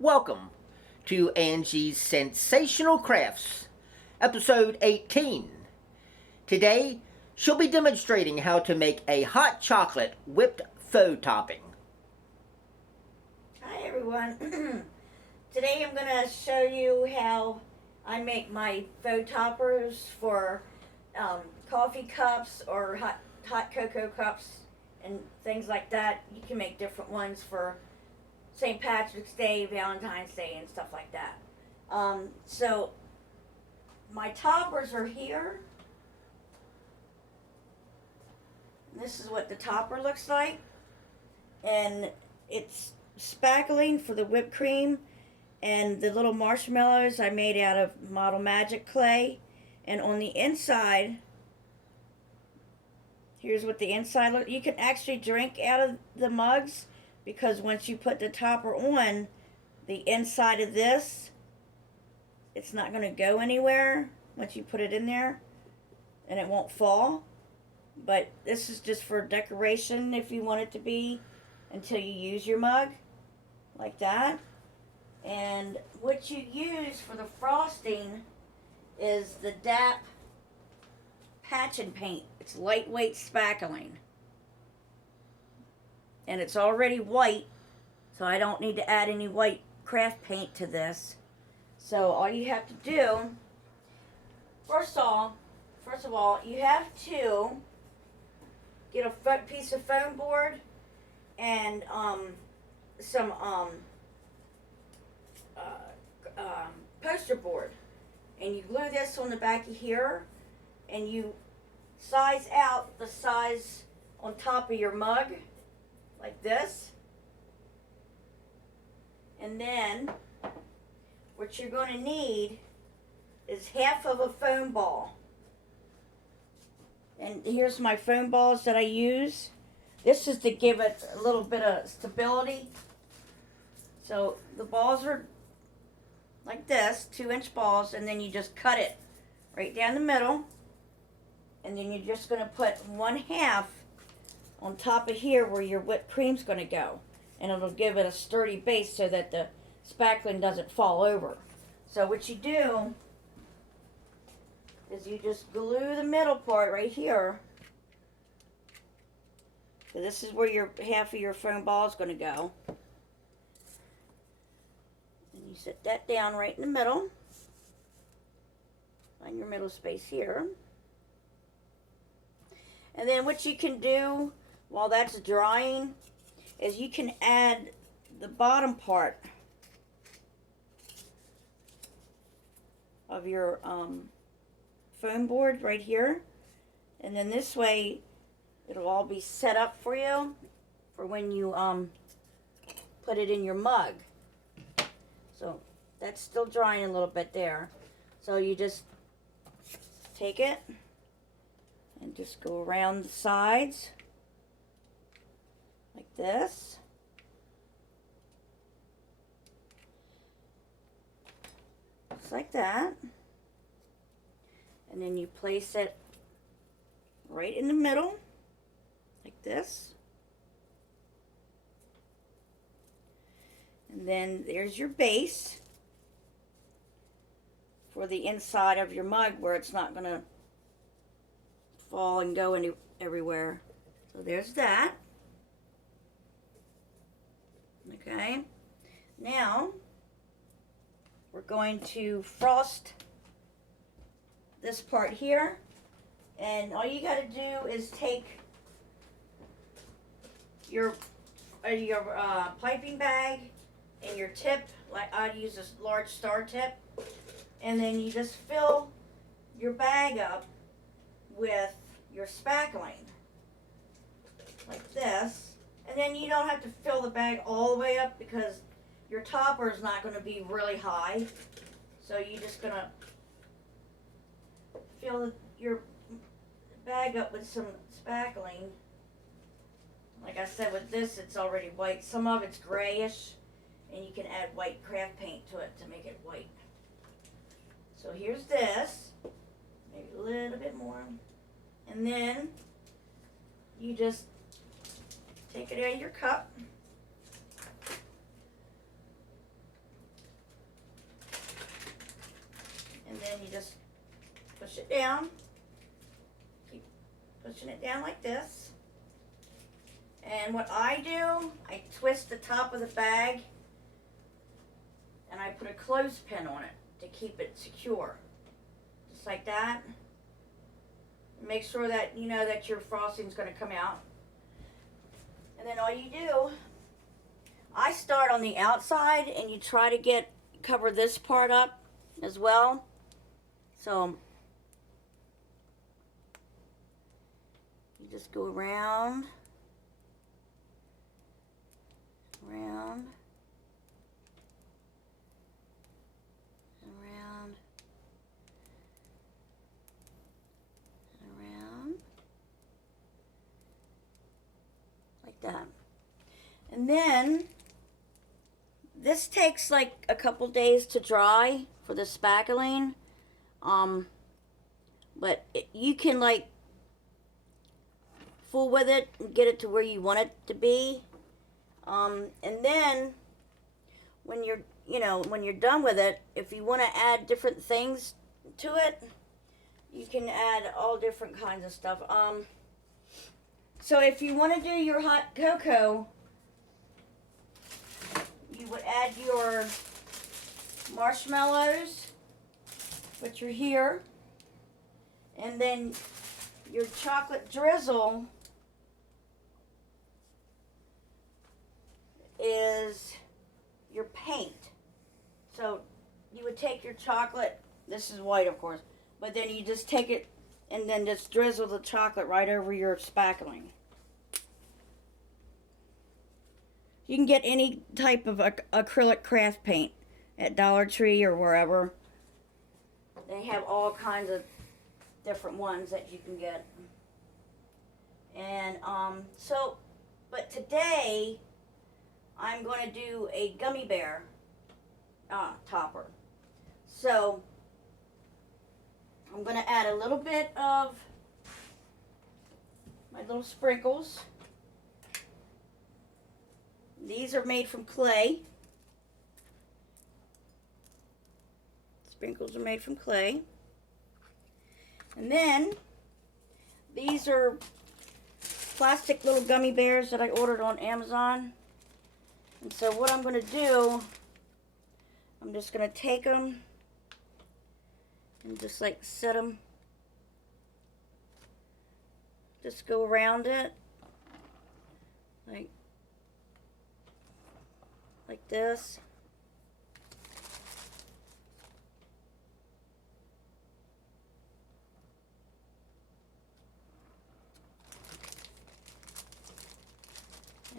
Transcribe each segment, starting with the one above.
Welcome to Angie's Sensational Crafts, episode 18. Today, she'll be demonstrating how to make a hot chocolate whipped faux topping. Hi everyone. Today I'm going to show you how I make my faux toppers for coffee cups or hot cocoa cups and things like that. You can make different ones for St. Patrick's Day, Valentine's Day, and stuff like that. So my toppers are here. This is what the topper looks like, and it's spackling for the whipped cream, and the little marshmallows I made out of Model Magic clay. And on the inside, here's what the inside looks. You can actually drink out of the mugs, because once you put the topper on, the inside of this, it's not going to go anywhere once you put it in there, and it won't fall. But this is just for decoration if you want it to be, until you use your mug like that. And what you use for the frosting is the DAP patch and paint. It's lightweight spackling, and it's already white, so I don't need to add any white craft paint to this. So all you have to do, first of all, you have to get a piece of foam board and some poster board, and you glue this on the back of here, and you size out the size on top of your mug like this. And then what you're going to need is half of a foam ball. And here's my foam balls that I use. This is to give it a little bit of stability. So the balls are like this, 2-inch balls, and then you just cut it right down the middle. And then you're just going to put 1/2 on top of here where your whipped cream's going to go. And it'll give it a sturdy base so that the spackling doesn't fall over. So what you do is you just glue the middle part right here. So this is where your half of your foam ball is going to go. And you set that down right in the middle. Find your middle space here. And then what you can do while that's drying is you can add the bottom part of your foam board right here. And then this way it'll all be set up for you for when you put it in your mug. So that's still drying a little bit there. So you just take it and just go around the sides like this. Just like that. And then you place it right in the middle like this. And then there's your base for the inside of your mug, where it's not going to fall and go everywhere. So there's that. Okay. Now we're going to frost this part here, and all you got to do is take your piping bag and your tip. Like I'd use a large star tip, and then you just fill your bag up with your spackling like this. And then you don't have to fill the bag all the way up, because your topper is not going to be really high. So you're just going to fill your bag up with some spackling. Like I said, with this, it's already white. Some of it's grayish, and you can add white craft paint to it to make it white. So here's this, maybe a little bit more. And then you just take it out of your cup, then you just push it down. Keep pushing it down like this. And what I do, I twist the top of the bag and I put a clothespin on it to keep it secure. Just like that. Make sure that you know that your frosting is going to come out. And then all you do, I start on the outside and you try to cover this part up as well. So you just go around, around, around, around, like that. And then this takes like a couple days to dry for the spackling. But you can like fool with it and get it to where you want it to be. And then when you're done with it, if you want to add different things to it, you can add all different kinds of stuff. So if you want to do your hot cocoa, you would add your marshmallows, which are here, and then your chocolate drizzle is your paint. So you would take your chocolate, this is white of course, but then you just take it and then just drizzle the chocolate right over your spackling. You can get any type of acrylic craft paint at Dollar Tree or wherever. They have all kinds of different ones that you can get. And but today I'm going to do a gummy bear topper. So I'm going to add a little bit of my little sprinkles. These are made from clay. Sprinkles are made from clay. And then these are plastic little gummy bears that I ordered on Amazon. And so what I'm going to do, I'm just going to take them and just like set them, just go around it like this.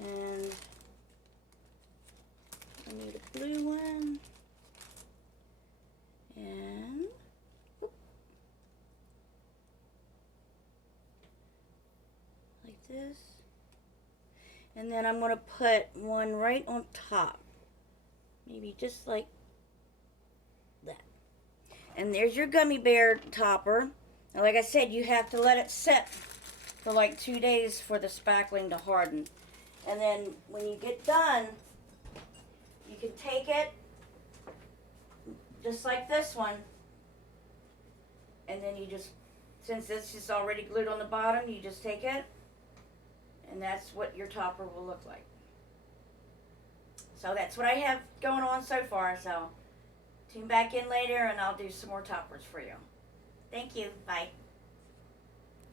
And I need a blue one. And like this. And then I'm going to put one right on top. Maybe just like that. And there's your gummy bear topper. Now, like I said, you have to let it sit for like 2 days for the spackling to harden. And then when you get done, you can take it just like this one. And then you just, since this is already glued on the bottom, you just take it. And that's what your topper will look like. So that's what I have going on so far. So tune back in later and I'll do some more toppers for you. Thank you. Bye.